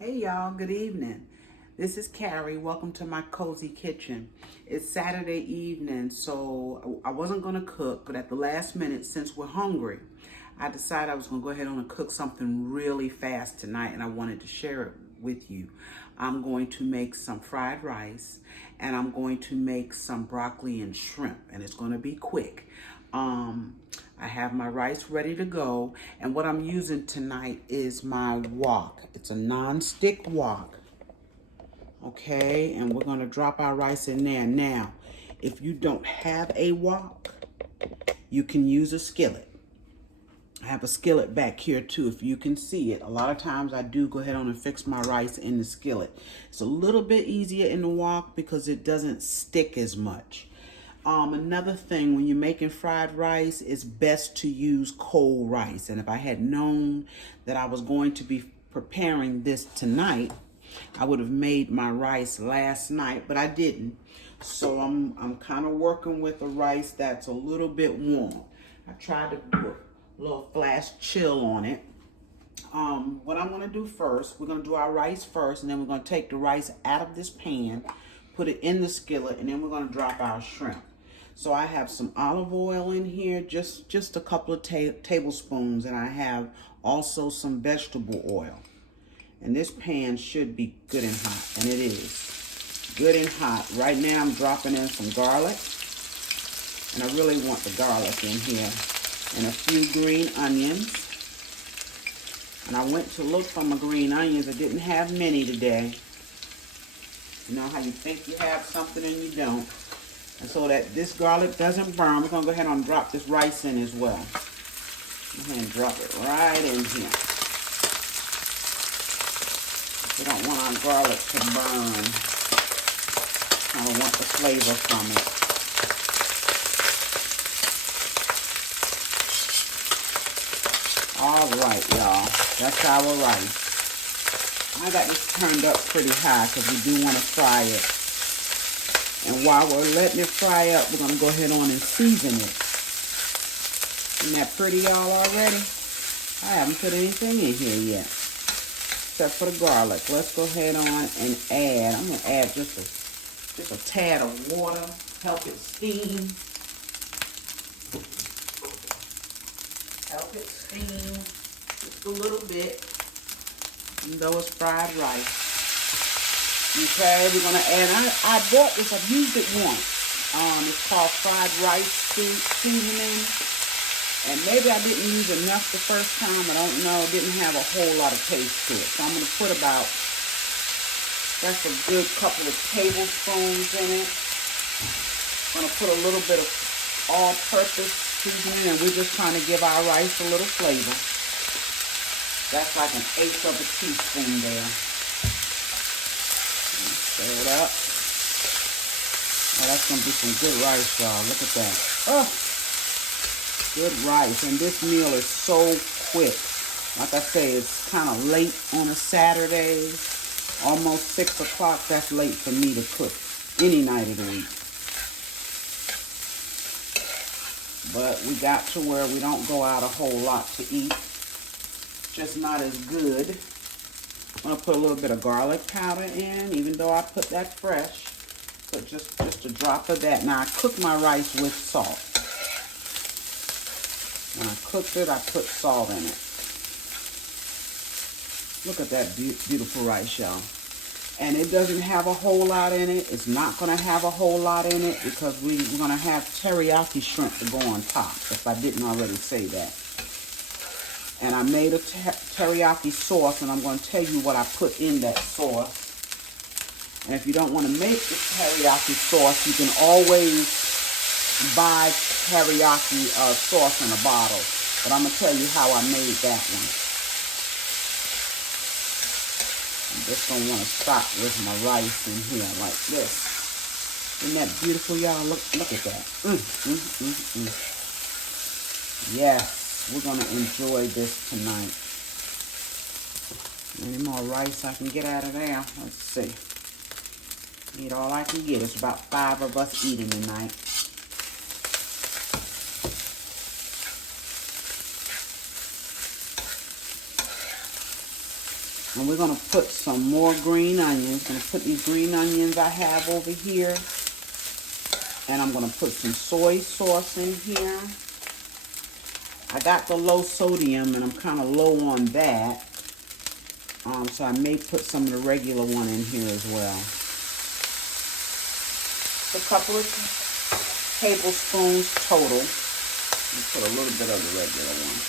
Hey y'all, good evening. This is Carrie. Welcome to my cozy kitchen. It's Saturday evening, so I wasn't going to cook, but at the last minute, since we're hungry, I decided I was going to go ahead and cook something really fast tonight, and I wanted to share it with you. I'm going to make some fried rice, and I'm going to make some broccoli and shrimp, and it's going to be quick. I have my rice ready to go, and what I'm using tonight is my wok. It's a non-stick wok, okay, and we're going to drop our rice in there. Now, if you don't have a wok, you can use a skillet. I have a skillet back here too, if you can see it. A lot of times I do go ahead on and fix my rice in the skillet. It's a little bit easier in the wok because it doesn't stick as much. Another thing, when you're making fried rice, it's best to use cold rice. And if I had known that I was going to be preparing this tonight, I would have made my rice last night, but I didn't. So I'm kind of working with a rice that's a little bit warm. I tried to put a little flash chill on it. What I'm going to do first, we're going to do our rice first, and then we're going to take the rice out of this pan, put it in the skillet, and then we're going to drop our shrimp. So I have some olive oil in here, just a couple of tablespoons, and I have also some vegetable oil. And this pan should be good and hot, and it is good and hot. Right now I'm dropping in some garlic, and I really want the garlic in here, and a few green onions. And I went to look for my green onions. I didn't have many today. You know how you think you have something and you don't. And so that this garlic doesn't burn, we're going to go ahead and drop this rice in as well. Go ahead and drop it right in here. We don't want our garlic to burn. I don't want the flavor from it. All right, y'all. That's our rice. I got this turned up pretty high because we do want to fry it. And while we're letting it fry up, we're going to go ahead on and season it. Isn't that pretty, y'all, already? I haven't put anything in here yet, except for the garlic. Let's go ahead on and add. I'm going to add just a tad of water, help it steam. Help it steam just a little bit, even though it's fried rice. Okay, we're going to add, I bought this, I've used it once. It's called fried rice seasoning. And maybe I didn't use enough the first time, I don't know. It didn't have a whole lot of taste to it. So I'm going to put about, that's a good couple of tablespoons in it. I'm going to put a little bit of all-purpose seasoning, and we're just trying to give our rice a little flavor. That's like 1/8 of a teaspoon there. Stir it up. Oh, that's going to be some good rice, y'all. Look at that. Oh, good rice. And this meal is so quick. Like I say, it's kind of late on a Saturday. Almost 6 o'clock. That's late for me to cook any night of the week. But we got to where we don't go out a whole lot to eat. Just not as good. I'm going to put a little bit of garlic powder in, even though I put that fresh. But just a drop of that. Now, I cook my rice with salt. When I cooked it, I put salt in it. Look at that beautiful rice, y'all. And it doesn't have a whole lot in it. It's not going to have a whole lot in it because we're going to have teriyaki shrimp to go on top, if I didn't already say that. And I made a teriyaki sauce, and I'm going to tell you what I put in that sauce. And if you don't want to make the teriyaki sauce, you can always buy teriyaki sauce in a bottle. But I'm going to tell you how I made that one. I'm just going to want to start with my rice in here like this. Isn't that beautiful, y'all? Look at that. Yes. We're going to enjoy this tonight. Any more rice I can get out of there? Let's see. Eat all I can get. It's about 5 of us eating tonight. And we're going to put some more green onions. I'm going to put these green onions I have over here. And I'm going to put some soy sauce in here. I got the low sodium and I'm kind of low on that. So I may put some of the regular one in here as well. A couple of tablespoons total. Let's put a little bit of the regular one.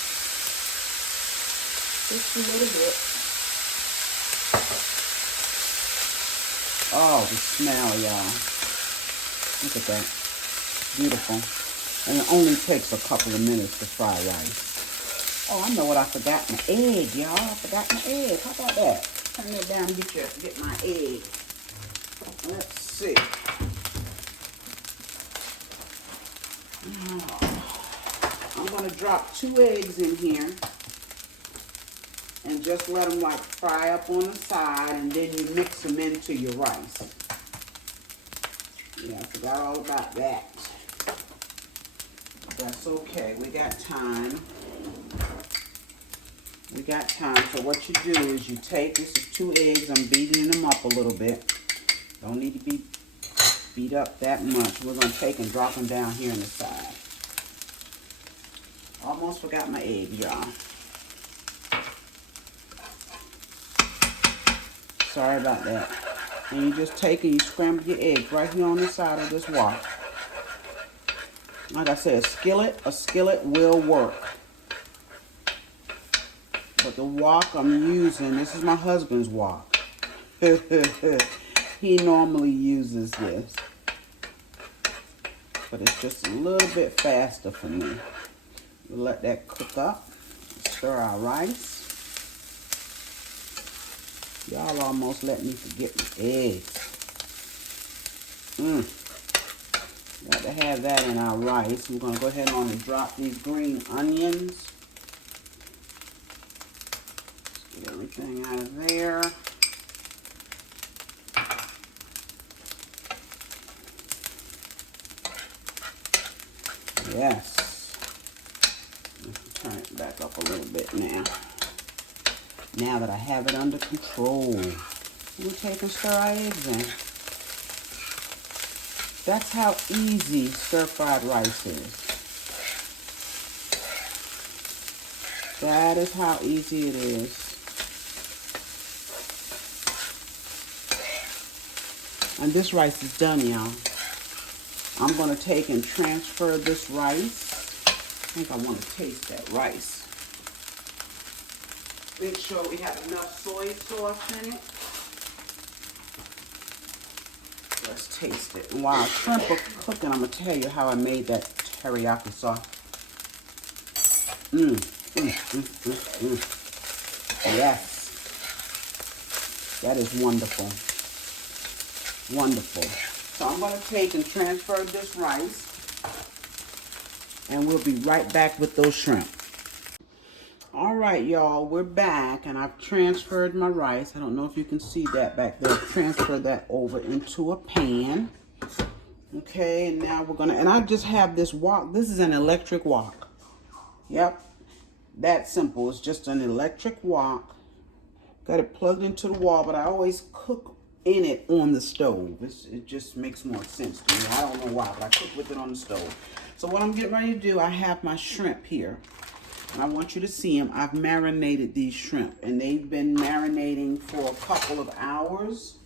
Just a little bit. Oh, the smell, y'all. Look at that. Beautiful. And it only takes a couple of minutes to fry rice. Oh, I know what I forgot. My egg, y'all. I forgot my egg. How about that? Turn that down and get my egg. Let's see. I'm going to drop 2 eggs in here. And just let them like fry up on the side, and then you mix them into your rice. Yeah, I forgot all about that. That's okay. We got time. We got time. So what you do is you take, this is 2 eggs. I'm beating them up a little bit. Don't need to be beat up that much. We're going to take and drop them down here on the side. Almost forgot my egg, y'all. Sorry about that. And you just take and you scramble your eggs right here on the side of this wok. Like I said, a skillet will work. But the wok I'm using, this is my husband's wok. He normally uses this. But it's just a little bit faster for me. We'll let that cook up. Stir our rice. Y'all almost let me forget my eggs. Got to have that in our rice. We're going to go ahead and drop these green onions. Let's get everything out of there. Yes. Let's turn it back up a little bit now. Now that I have it under control, we'll take and stir our eggs in. That's how easy stir-fried rice is. That is how easy it is. And this rice is done, y'all. I'm going to take and transfer this rice. I think I want to taste that rice. Make sure we have enough soy sauce in it. Let's taste it. And while shrimp are cooking, I'm going to tell you how I made that teriyaki sauce. Yes. That is wonderful. Wonderful. So I'm going to take and transfer this rice. And we'll be right back with those shrimp. All right, y'all, we're back, and I've transferred my rice. I don't know if you can see that back there. Transfer that over into a pan. Okay, and now we're gonna, and I just have this wok. This is an electric wok. Yep, that simple. It's just an electric wok. Got it plugged into the wall, but I always cook in it on the stove. It just makes more sense to me. I don't know why, but I cook with it on the stove. So what I'm getting ready to do, I have my shrimp here. And I want you to see them. I've marinated these shrimp, and they've been marinating for a couple of hours.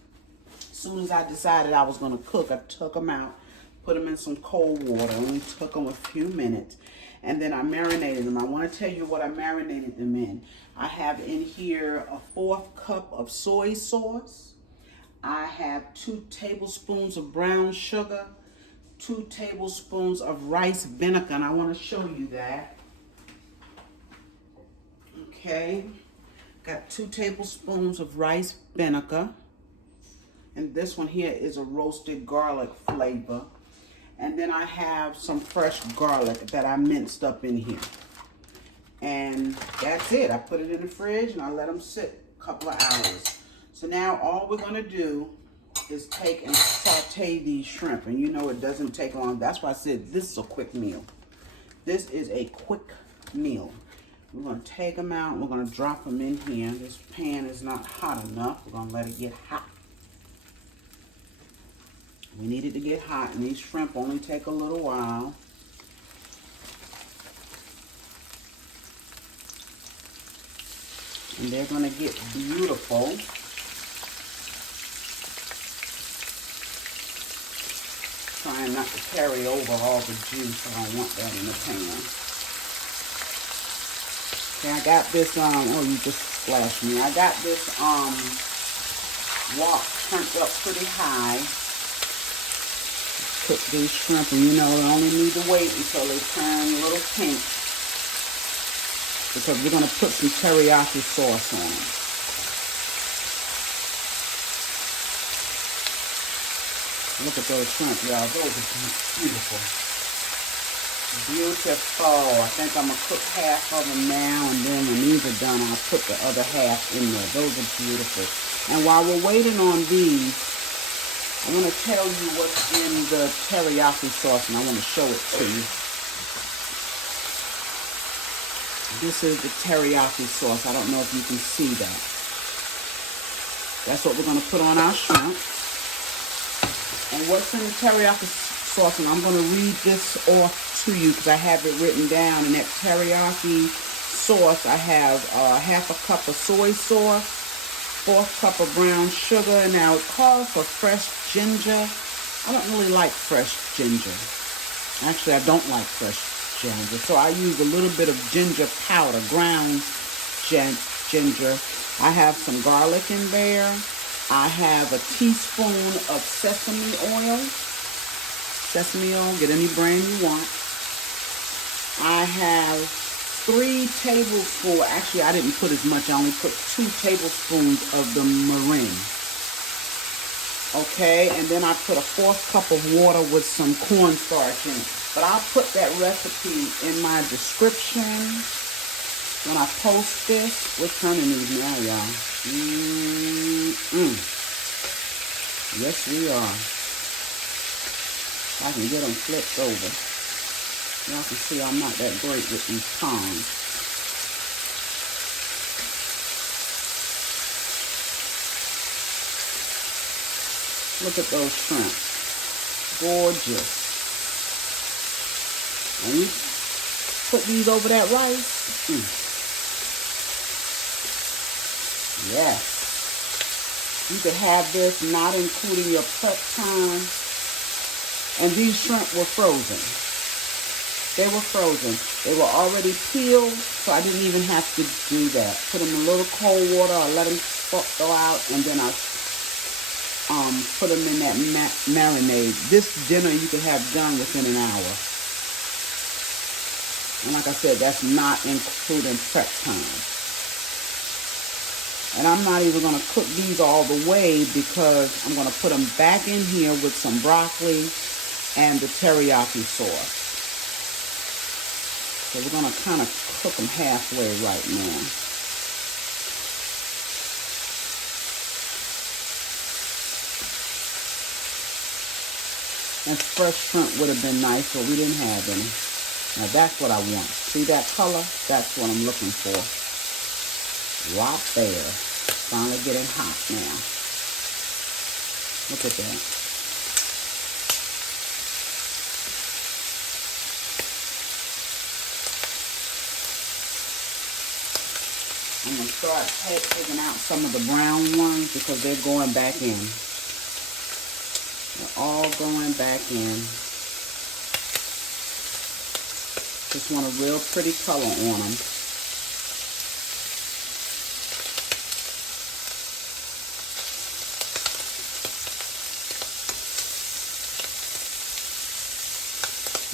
As soon as I decided I was going to cook, I took them out, put them in some cold water, only took them a few minutes, and then I marinated them. I want to tell you what I marinated them in. I have in here a 4th cup of soy sauce. I have 2 tablespoons of brown sugar, 2 tablespoons of rice vinegar, and I want to show you that. Okay, got 2 tablespoons of rice vinegar, and this one here is a roasted garlic flavor, and then I have some fresh garlic that I minced up in here, and that's it. I put it in the fridge and I let them sit a couple of hours. So now all we're going to do is take and saute these shrimp, and you know it doesn't take long. That's why I said this is a quick meal. This is a quick meal. We're going to take them out. We're going to drop them in here. This pan is not hot enough. We're going to let it get hot. We need it to get hot, and these shrimp only take a little while. And they're going to get beautiful. Trying not to carry over all the juice. I don't want that in the pan. Okay, I got this, oh, you just splashed me. I got this wok turned up pretty high. Cook these shrimp, and you know, we only need to wait until they turn a little pink, because we're going to put some teriyaki sauce on them. Look at those shrimp, y'all. Those are beautiful. Beautiful. I think I'm going to cook half of them now, and then when these are done, I'll put the other half in there. Those are beautiful. And while we're waiting on these, I want to tell you what's in the teriyaki sauce, and I want to show it to you. This is the teriyaki sauce. I don't know if you can see that. That's what we're going to put on our shrimp. And what's in the teriyaki sauce, and I'm going to read this off to you because I have it written down. In that teriyaki sauce, I have half a cup of soy sauce, 1/4 cup of brown sugar. Now, it calls for fresh ginger. I don't really like fresh ginger. Actually, I don't like fresh ginger. So I use a little bit of ginger powder, ground ginger. I have some garlic in there. I have a teaspoon of sesame oil. Sesame oil, get any brand you want. I have 3 tablespoons. Actually, I didn't put as much. I only put 2 tablespoons of the Marinade. Okay, and then I put a 1/4 cup of water with some cornstarch in it. But I'll put that recipe in my description when I post this. We're turning these now, y'all. Yes, we are. I can get them flipped over. Y'all can see I'm not that great with these tongs. Look at those shrimp. Gorgeous. And you put these over that rice. Yes. You could have this not including your prep time. And these shrimp were frozen. They were frozen. They were already peeled, so I didn't even have to do that. Put them in a little cold water, or let them thaw out, and then I put them in that marinade. This dinner you could have done within an hour. And like I said, that's not including prep time. And I'm not even going to cook these all the way because I'm going to put them back in here with some broccoli and the teriyaki sauce. So we're going to kind of cook them halfway right now. And fresh shrimp would have been nice, but we didn't have any. Now that's what I want. See that color? That's what I'm looking for. Right there. Finally getting hot now. Look at that. I'm going to start taking out some of the brown ones because they're going back in. They're all going back in. Just want a real pretty color on them.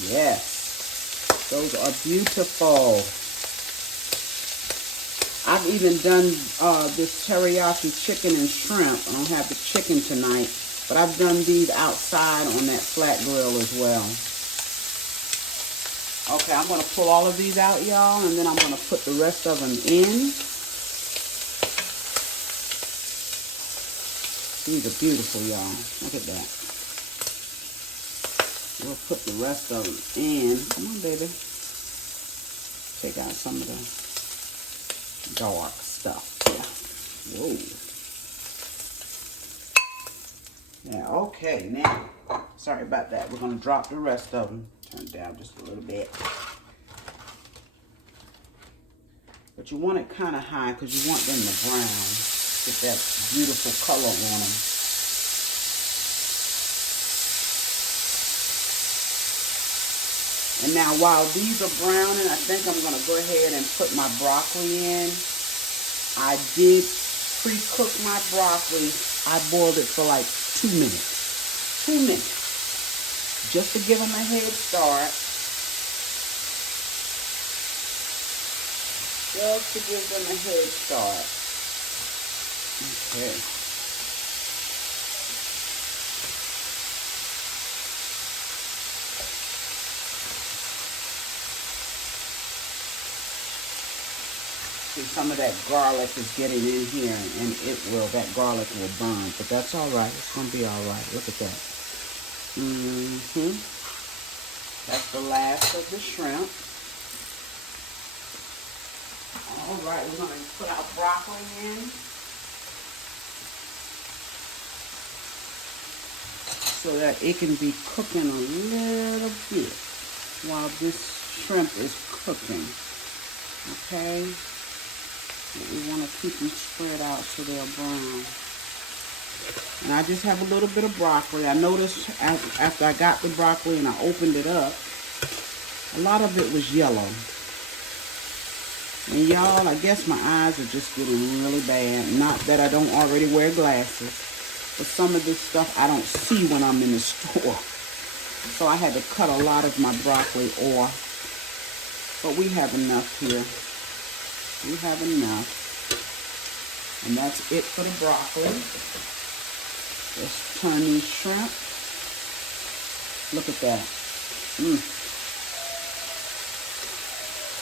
Yes, those are beautiful. I've even done this teriyaki chicken and shrimp. I don't have the chicken tonight, but I've done these outside on that flat grill as well. Okay, I'm going to pull all of these out, y'all, and then I'm going to put the rest of them in. These are beautiful, y'all. Look at that. We'll put the rest of them in. Come on, baby. Take out some of the dark stuff. Whoa. Yeah, okay, now, sorry about that. We're going to drop the rest of them. Turn it down just a little bit. But you want it kind of high because you want them to brown. Get that beautiful color on them. And now while these are browning, I think I'm going to go ahead and put my broccoli in. I did pre-cook my broccoli. I boiled it for like 2 minutes. 2 minutes. Just to give them a head start. Just to give them a head start. Okay. See, some of that garlic is getting in here, and that garlic will burn, but that's all right. It's going to be all right. Look at that. That's the last of the shrimp. All right, we're going to put our broccoli in so that it can be cooking a little bit while this shrimp is cooking. Okay? We want to keep them spread out so they're brown. And I just have a little bit of broccoli. I noticed after I got the broccoli and I opened it up, a lot of it was yellow. And y'all, I guess my eyes are just getting really bad. Not that I don't already wear glasses, but some of this stuff I don't see when I'm in the store. So I had to cut a lot of my broccoli off. But we have enough here. We have enough. And that's it for the broccoli. Let's turn these shrimp. Look at that.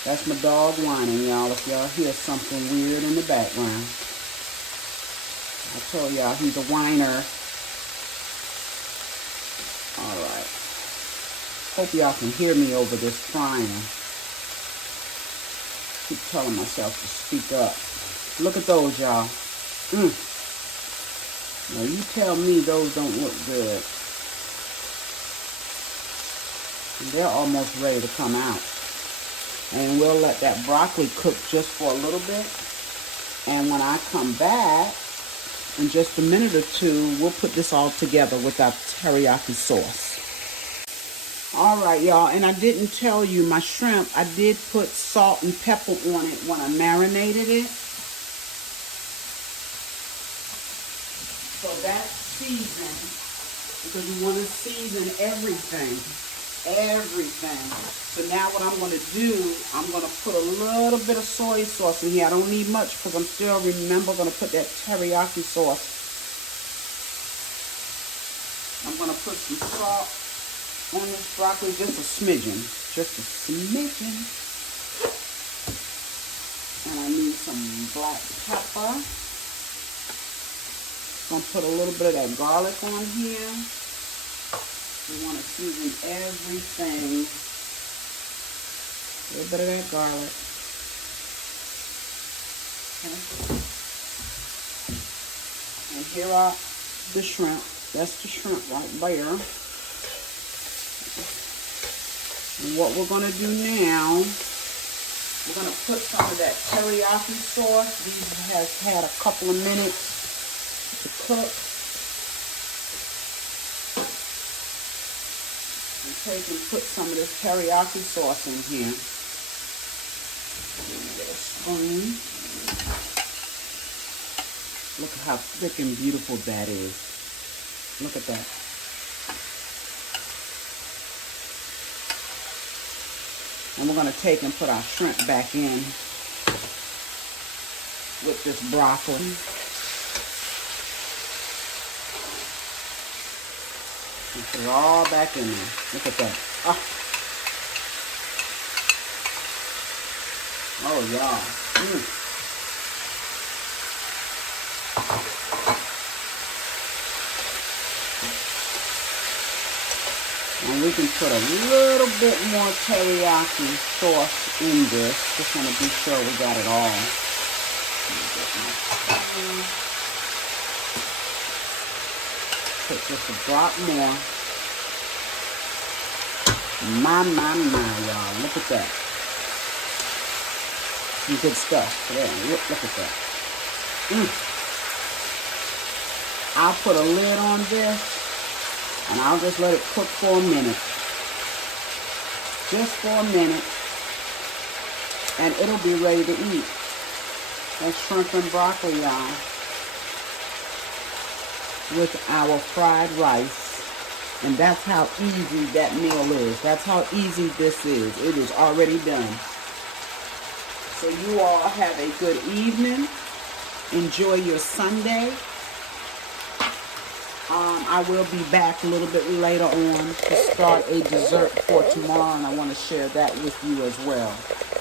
That's my dog whining, y'all, if y'all hear something weird in the background. I told y'all he's a whiner. Alright. Hope y'all can hear me over this frying. Keep telling myself to speak up. Look at those, y'all. Now you tell me those don't look good. And they're almost ready to come out. And we'll let that broccoli cook just for a little bit. And when I come back, in just a minute or two, we'll put this all together with our teriyaki sauce. All right, y'all, and I didn't tell you my shrimp, I did put salt and pepper on it when I marinated it. So that's seasoned, because you want to season everything. So now what I'm going to do, I'm going to put a little bit of soy sauce in here. I don't need much because I'm still, remember, going to put that teriyaki sauce. I'm going to put some salt on this broccoli, just a smidgen. And I need some black pepper. I'm going to put a little bit of that garlic on here. We want to season everything. A little bit of that garlic. Okay. And here are the shrimp. That's the shrimp right there. And what we're going to do now, we're going to put some of that teriyaki sauce. These has had a couple of minutes to cook. Take and put some of this teriyaki sauce in here. Get a spoon. Look at how thick and beautiful that is. Look at that. And we're going to take and put our shrimp back in with this broccoli. Put it all back in there. Look at that. Oh, y'all. And we can put a little bit more teriyaki sauce in this. Just want to be sure we got it all. Put just a drop more. My, y'all. Look at that. Some good stuff. Yeah, look at that. I'll put a lid on this, and I'll just let it cook for a minute. Just for a minute. And it'll be ready to eat. That's shrimp and broccoli, y'all, with our fried rice. And that's how easy that meal is. That's how easy this is. It is already done. So you all have a good evening. Enjoy your Sunday. I will be back a little bit later on to start a dessert for tomorrow, and I want to share that with you as well.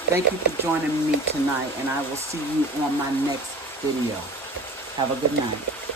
Thank you for joining me tonight, and I will see you on my next video. Have a good night.